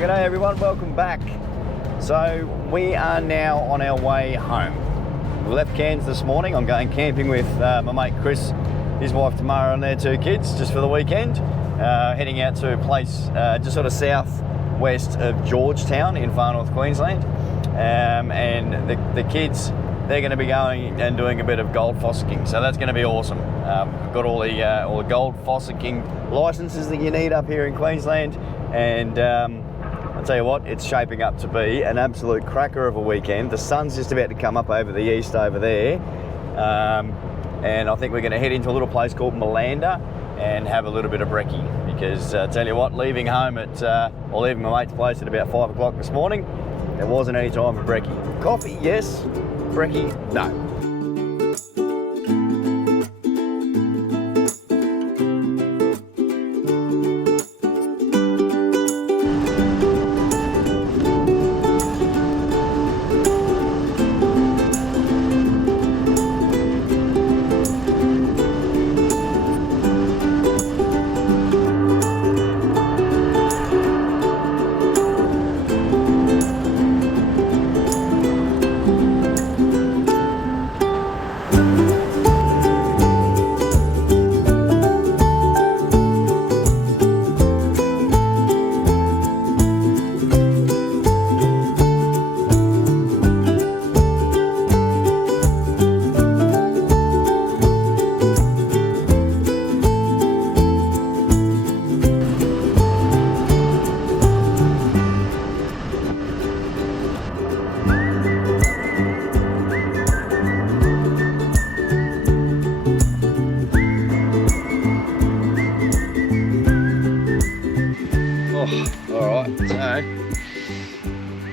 G'day everyone, welcome back. So we are now on our way home. We left Cairns this morning. I'm going camping with my mate Chris, his wife Tamara and their two kids just for the weekend. Heading out to a place just sort of southwest of Georgetown in far north Queensland. And the kids, they're going to be going and doing a bit of gold fossicking, so that's going to be awesome. We've got all the gold fossicking licenses that you need up here in Queensland, and I'll tell you what, it's shaping up to be an absolute cracker of a weekend. The sun's just about to come up over the east over there, and I think we're going to head into a little place called Malanda and have a little bit of Brekky, because tell you what, leaving home or leaving my mate's place at about 5 o'clock this morning, there wasn't any time for Brekky. Coffee, yes. Brekky, no.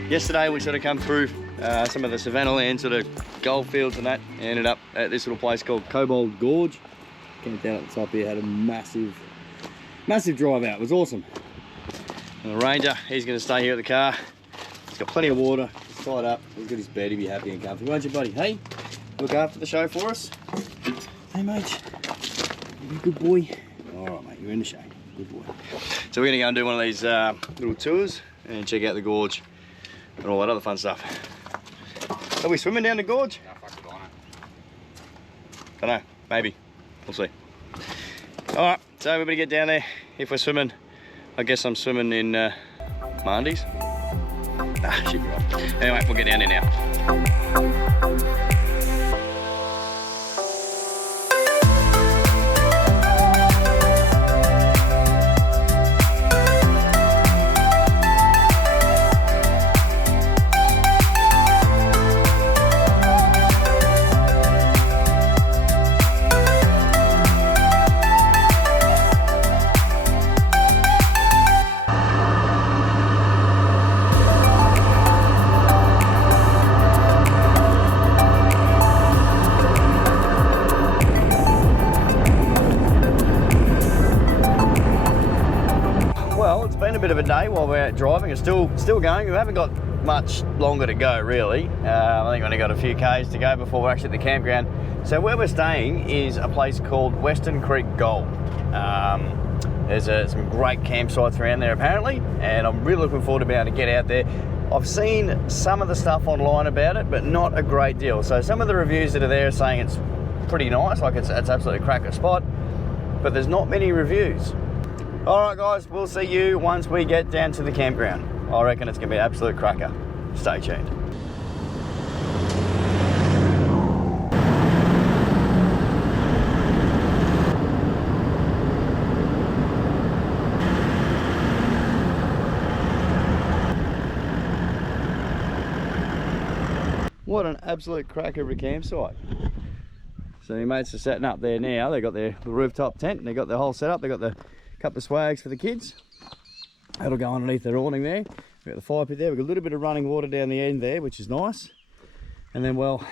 Yesterday we sort of come through some of the savannah land, sort of gold fields and that, and ended up at this little place called Cobbold Gorge. Came down at the top here, had a massive drive out. It was awesome. And the ranger, he's going to stay here at the car. He's got plenty of water, he's tied up, he's got his bed, he'll be happy and comfy. Won't you, buddy? Hey, look after the show for us. Hey, mate. You good boy. All right, mate, you're in the shade. Good boy. So we're going to go and do one of these little tours and check out the gorge and all that other fun stuff. Are we swimming down the gorge? No, fucking don't know. Don't know, maybe. We'll see. Alright, so we're gonna get down there. If we're swimming, I guess I'm swimming in my undies. Should be right. Anyway, we'll get down there now. A bit of a day while we're out driving. It's still going. We haven't got much longer to go, really. I think we've only got a few k's to go before we're actually at the campground. So where we're staying is a place called Western Creek Gold. There's some great campsites around there apparently, and I'm really looking forward to being able to get out there. I've seen some of the stuff online about it, but not a great deal. So some of the reviews that are there are saying it's pretty nice, like it's absolutely a cracker spot, but there's not many reviews. Alright guys, we'll see you once we get down to the campground. I reckon it's going to be an absolute cracker. Stay tuned. What an absolute cracker of a campsite. So your mates are setting up there now. They've got the rooftop tent and they've got the whole setup. They've got the couple of swags for the kids. That'll go underneath their awning there. We've got the fire pit there. We've got a little bit of running water down the end there, which is nice. And then, well,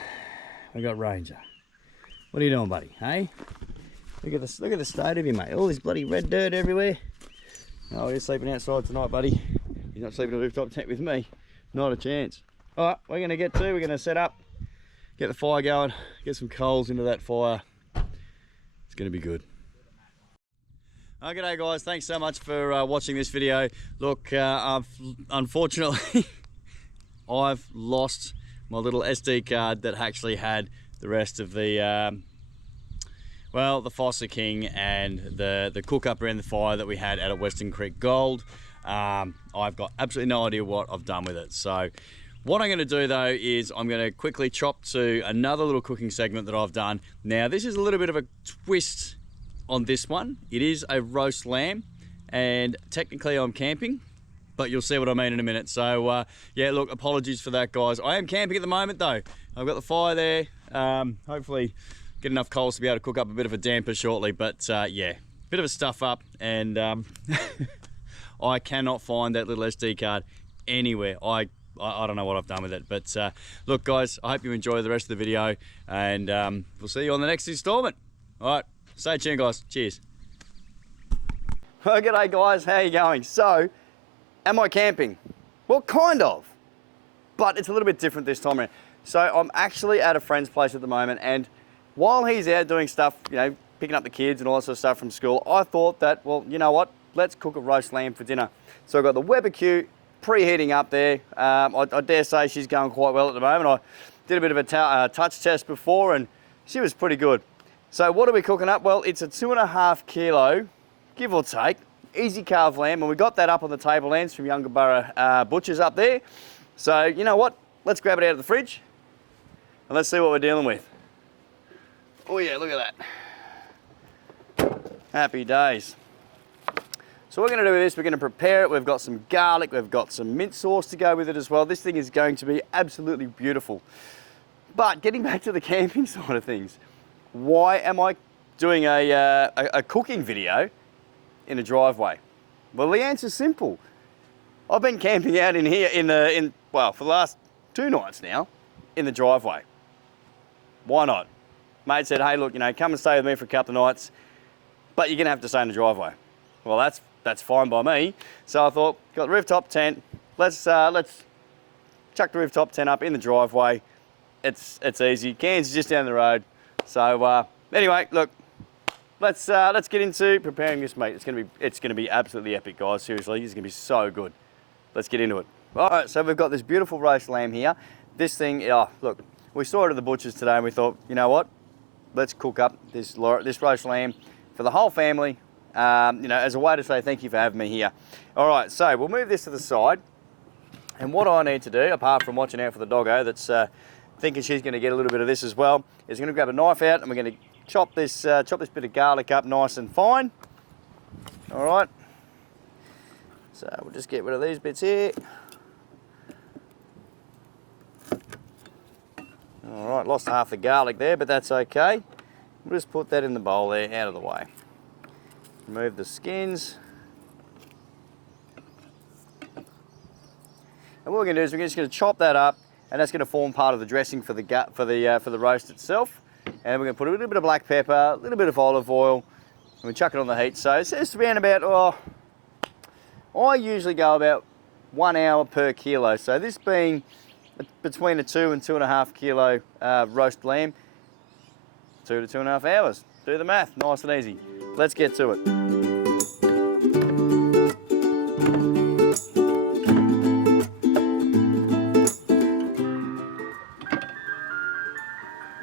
we've got Ranger. What are you doing, buddy? Hey? Look at the state of you, mate. All this bloody red dirt everywhere. Oh, you're sleeping outside tonight, buddy. You're not sleeping in a rooftop tent with me. Not a chance. All right, we're going to set up, get the fire going, get some coals into that fire. It's going to be good. Oh, g'day guys, thanks so much for watching this video. Look, unfortunately, I've lost my little SD card that actually had the rest of the, well, the Fossa King and the cook up around the fire that we had out at Western Creek Gold. I've got absolutely no idea what I've done with it. So what I'm going to do though is I'm going to quickly chop to another little cooking segment that I've done. Now this is a little bit of a twist on this one. It is a roast lamb, and technically I'm camping, but you'll see what I mean in a minute. So yeah, look, apologies for that guys. I am camping at the moment though. I've got the fire there. Hopefully get enough coals to be able to cook up a bit of a damper shortly, but yeah, bit of a stuff up, and I cannot find that little SD card anywhere. I don't know what I've done with it, but look guys, I hope you enjoy the rest of the video, and we'll see you on the next installment. All right, stay tuned guys, cheers. Well, g'day guys, how you going? So, am I camping? Well, kind of, but it's a little bit different this time around. So I'm actually at a friend's place at the moment, and while he's out doing stuff, you know, picking up the kids and all that sort of stuff from school, I thought that, well, you know what? Let's cook a roast lamb for dinner. So I've got the Weber Q preheating up there. I dare say she's going quite well at the moment. I did a bit of a touch test before, and she was pretty good. So what are we cooking up? Well, it's a 2.5 kilo, give or take, easy carved lamb, and we got that up on the table ends from Yungaburra Butchers up there. So you know what? Let's grab it out of the fridge, and let's see what we're dealing with. Oh yeah, look at that. Happy days. So what we're going to do with this, we're going to prepare it. We've got some garlic, we've got some mint sauce to go with it as well. This thing is going to be absolutely beautiful. But getting back to the camping side of things, why am I doing a cooking video in a driveway? Well, the answer's simple. I've been camping out in here well, for the last 2 nights now, in the driveway. Why not? Mate said, hey, look, you know, come and stay with me for a couple of nights, but you're going to have to stay in the driveway. Well, that's fine by me. So I thought, got the rooftop tent, let's chuck the rooftop tent up in the driveway. It's easy. Cairns is just down the road. So anyway, look, let's get into preparing this meat. It's gonna be absolutely epic, guys. Seriously, it's gonna be so good. Let's get into it. All right, so we've got this beautiful roast lamb here. This thing, look, we saw it at the butcher's today, and we thought, you know what? Let's cook up this roast lamb for the whole family. You know, as a way to say thank you for having me here. All right, so we'll move this to the side. And what I need to do, apart from watching out for the doggo that's thinking she's going to get a little bit of this as well, is going to grab a knife out, and we're going to chop this bit of garlic up nice and fine. All right. So we'll just get rid of these bits here. All right, lost half the garlic there, but that's okay. We'll just put that in the bowl there, out of the way. Remove the skins. And what we're going to do is we're just going to chop that up, and that's going to form part of the dressing for the roast itself. And we're going to put a little bit of black pepper, a little bit of olive oil, and we chuck it on the heat. So it says to be around about, I usually go about 1 hour per kilo. So this being between a 2 and 2.5 kilo roast lamb, 2 to 2.5 hours. Do the math, nice and easy. Let's get to it.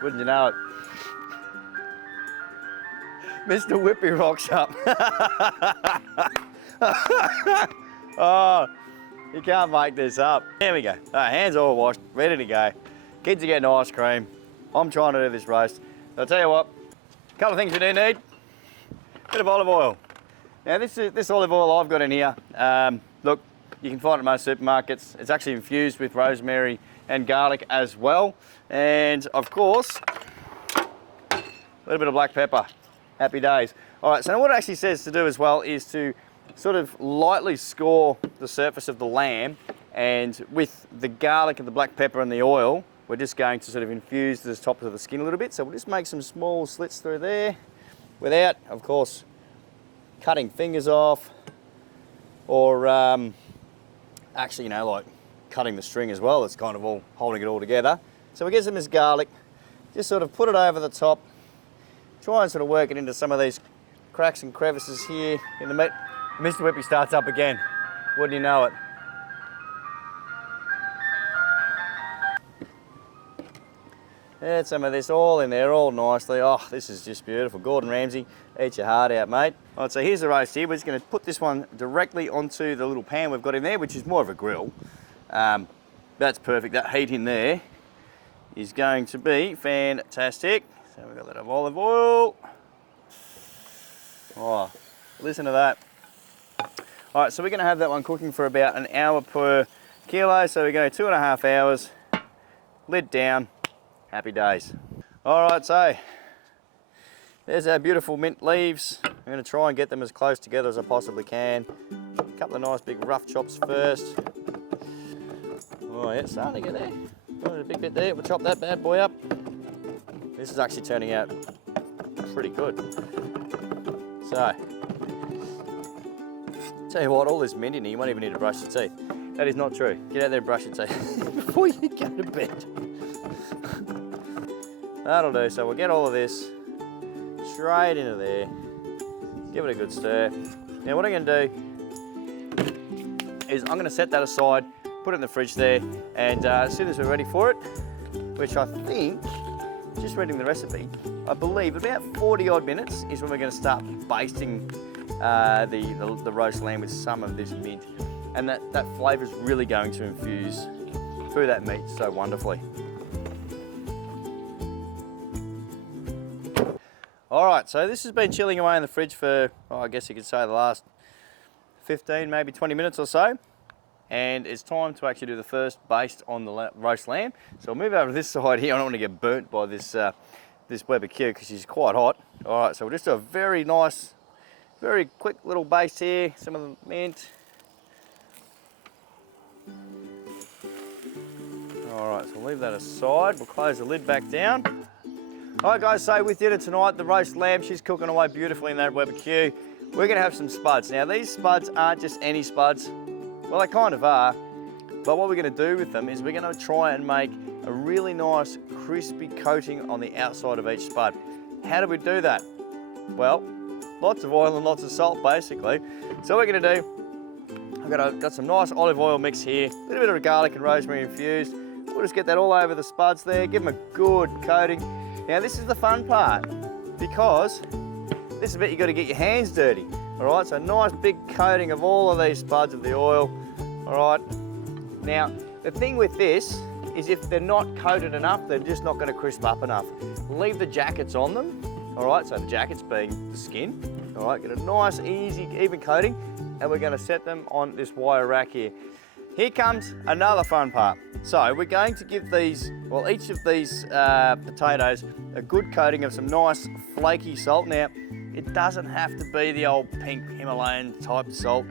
Wouldn't you know it? Mr. Whippy rocks up. Oh, you can't make this up. There we go. Hands all washed, ready to go. Kids are getting ice cream. I'm trying to do this roast. I'll tell you what, a couple of things we do need. Bit of olive oil. Now this olive oil I've got in here, look, you can find it at most supermarkets. It's actually infused with rosemary and garlic as well. And of course, a little bit of black pepper. Happy days. All right, so now what it actually says to do as well is to sort of lightly score the surface of the lamb, and with the garlic and the black pepper and the oil, we're just going to sort of infuse the top of the skin a little bit. So we'll just make some small slits through there without, of course, cutting fingers off or actually, you know, like cutting the string as well. It's kind of all holding it all together. So we get some of this garlic, just sort of put it over the top, try and sort of work it into some of these cracks and crevices here in the meat. Mr. Whippy starts up again. Wouldn't you know it? Add some of this all in there, all nicely. Oh, this is just beautiful. Gordon Ramsay, eat your heart out, mate. All right, so here's the roast here. We're just going to put this one directly onto the little pan we've got in there, which is more of a grill. That's perfect. That heat in there is going to be fantastic. So we've got that olive oil. Oh, listen to that. All right, so we're going to have that one cooking for about an hour per kilo. So we're going to 2.5 hours, lid down. Happy days. All right, so there's our beautiful mint leaves. I'm going to try and get them as close together as I possibly can. A couple of nice big rough chops first. Oh yeah, starting to get there. Oh, a big bit there. We'll chop that bad boy up. This is actually turning out pretty good. So, tell you what, all this mint in here, you won't even need to brush your teeth. That is not true. Get out there and brush your teeth before you go to bed. That'll do. So we'll get all of this straight into there. Give it a good stir. Now what I'm going to do is I'm going to set that aside, put it in the fridge there, and as soon as we're ready for it, which I think, just reading the recipe, I believe about 40 odd minutes is when we're going to start basting the roast lamb with some of this mint. And that flavour is really going to infuse through that meat so wonderfully. All right, so this has been chilling away in the fridge for, oh, I guess you could say the last 15, maybe 20 minutes or so. And it's time to actually do the first baste on the roast lamb. So I'll move over to this side here. I don't want to get burnt by this Weber Q because she's quite hot. All right, so we'll just do a very nice, very quick little baste here. Some of the mint. All right, so we'll leave that aside. We'll close the lid back down. All right, guys, so with dinner tonight, the roast lamb, she's cooking away beautifully in that Weber Q. We're gonna have some spuds. Now, these spuds aren't just any spuds. Well, they kind of are, but what we're gonna do with them is we're gonna try and make a really nice, crispy coating on the outside of each spud. How do we do that? Well, lots of oil and lots of salt, basically. So what we're gonna do, I've got some nice olive oil mix here, a little bit of garlic and rosemary infused. We'll just get that all over the spuds there, give them a good coating. Now this is the fun part, because this is the bit you've got to get your hands dirty. All right, so nice big coating of all of these spuds of the oil. All right, now the thing with this is if they're not coated enough, they're just not going to crisp up enough. Leave the jackets on them. All right, so the jackets being the skin. All right, get a nice, easy, even coating, and we're going to set them on this wire rack here. Here comes another fun part. So we're going to give these, well, each of these potatoes a good coating of some nice flaky salt. Now, it doesn't have to be the old pink Himalayan type salt.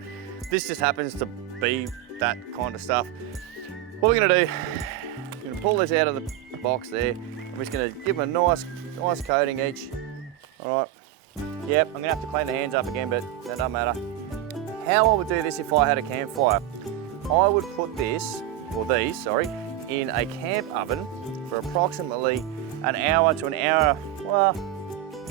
This just happens to be that kind of stuff. What we're gonna do, we're gonna pull this out of the box there. I'm just gonna give them a nice coating each. All right. Yep, I'm gonna have to clean the hands up again, but that doesn't matter. How I would do this if I had a campfire, I would put this, or these, sorry, in a camp oven for approximately an hour to an hour, well,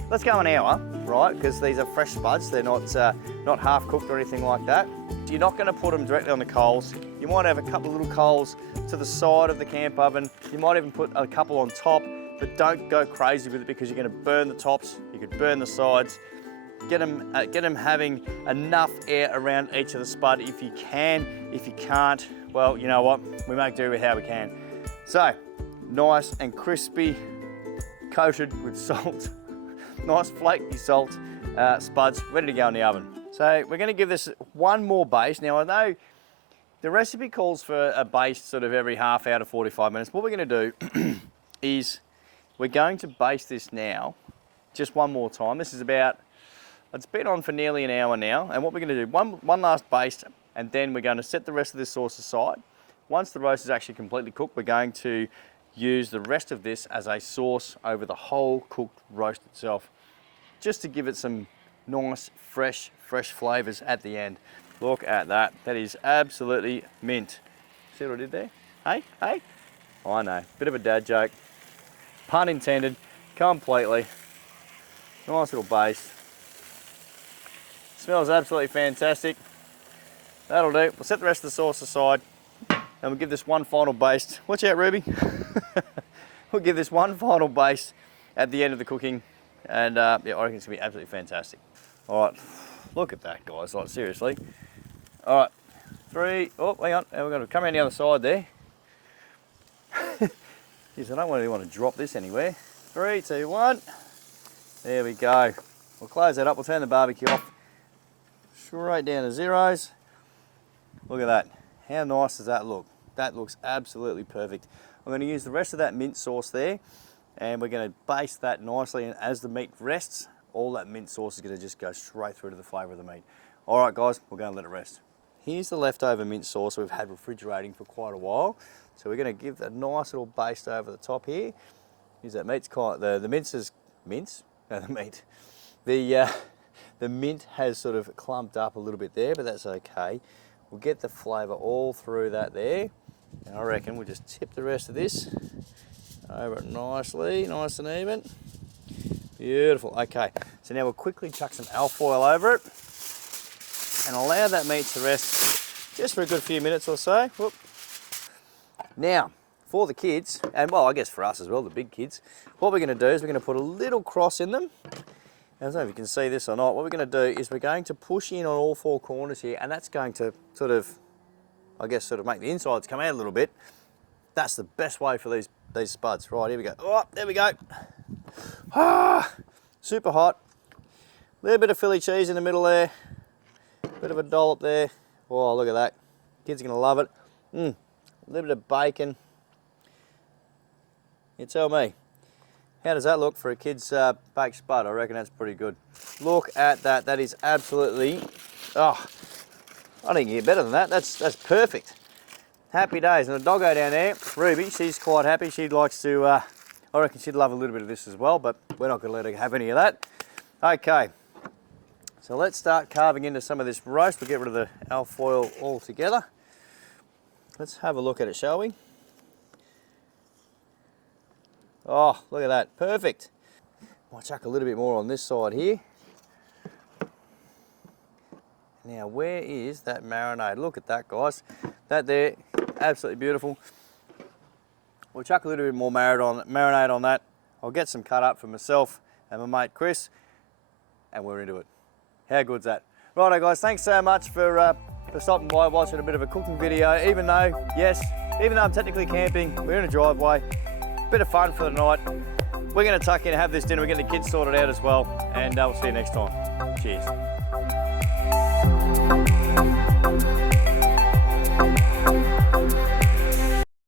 let's go an hour, right? Because these are fresh spuds, they're not half cooked or anything like that. You're not going to put them directly on the coals. You might have a couple of little coals to the side of the camp oven. You might even put a couple on top, but don't go crazy with it because you're going to burn the tops, you could burn the sides. Get them having enough air around each of the spud if you can. If you can't, well, you know what? We make do with how we can. So, nice and crispy, coated with salt. Nice flaky salt spuds, ready to go in the oven. So we're going to give this one more baste. Now I know the recipe calls for a baste sort of every half hour to 45 minutes. What we're going to do is we're going to baste this now, just one more time. This is about, it's been on for nearly an hour now. And what we're going to do, one last baste, and then we're going to set the rest of this sauce aside. Once the roast is actually completely cooked, we're going to use the rest of this as a sauce over the whole cooked roast itself, just to give it some nice, fresh flavours at the end. Look at that. That is absolutely mint. See what I did there? Hey? Hey? I know. Bit of a dad joke. Pun intended. Completely. Nice little base. Smells absolutely fantastic. That'll do. We'll set the rest of the sauce aside and we'll give this one final baste. Watch out, Ruby. We'll give this one final baste at the end of the cooking, and yeah, I reckon it's gonna be absolutely fantastic. All right, look at that, guys, like seriously. All right, 3, oh, hang on, and we're gonna come around the other side there. Jeez, I don't really want to drop this anywhere. 3, 2, 1. There we go. We'll close that up, we'll turn the barbecue off. Straight down to zeros. Look at that. How nice does that look? That looks absolutely perfect. I'm going to use the rest of that mint sauce there, and we're going to baste that nicely, and as the meat rests, all that mint sauce is going to just go straight through to the flavour of the meat. All right, guys, we'll go and let it rest. Here's the leftover mint sauce we've had refrigerating for quite a while. So we're going to give a nice little baste over the top here. Use that meat's kind of, the mince is mince. No, the meat. The mint has sort of clumped up a little bit there, but that's okay. We'll get the flavour all through that there. And I reckon we'll just tip the rest of this over it nicely, nice and even. Beautiful. Okay, so now we'll quickly chuck some alfoil over it and allow that meat to rest just for a good few minutes or so. Whoop. Now, for the kids, and well, I guess for us as well, the big kids, what we're going to do is we're going to put a little cross in them. I don't know if you can see this or not. What we're going to do is we're going to push in on all 4 corners here, and that's going to sort of, I guess, sort of make the insides come out a little bit. That's the best way for these spuds. Right, here we go. Oh, there we go. Ah, super hot. A little bit of Philly cheese in the middle there. Bit of a dollop there. Oh, look at that. Kids are going to love it. A little bit of bacon. You tell me. How does that look for a kid's baked spud? I reckon that's pretty good. Look at that. That is absolutely, oh, I think you get better than that. That's perfect. Happy days. And the doggo down there, Ruby, she's quite happy. She likes to, I reckon she'd love a little bit of this as well, but we're not going to let her have any of that. Okay, so let's start carving into some of this roast. We'll get rid of the alfoil altogether. Let's have a look at it, shall we? Oh, look at that, perfect. I'll chuck a little bit more on this side here. Now, where is that marinade? Look at that, guys. That there, absolutely beautiful. We'll chuck a little bit more marinade on that. I'll get some cut up for myself and my mate Chris, and we're into it. How good's that? Righto, guys, thanks so much for stopping by, watching a bit of a cooking video. Even though I'm technically camping, we're in a driveway. Bit of fun for the night. We're going to tuck in and have this dinner. We're getting the kids sorted out as well, and we'll see you next time. Cheers.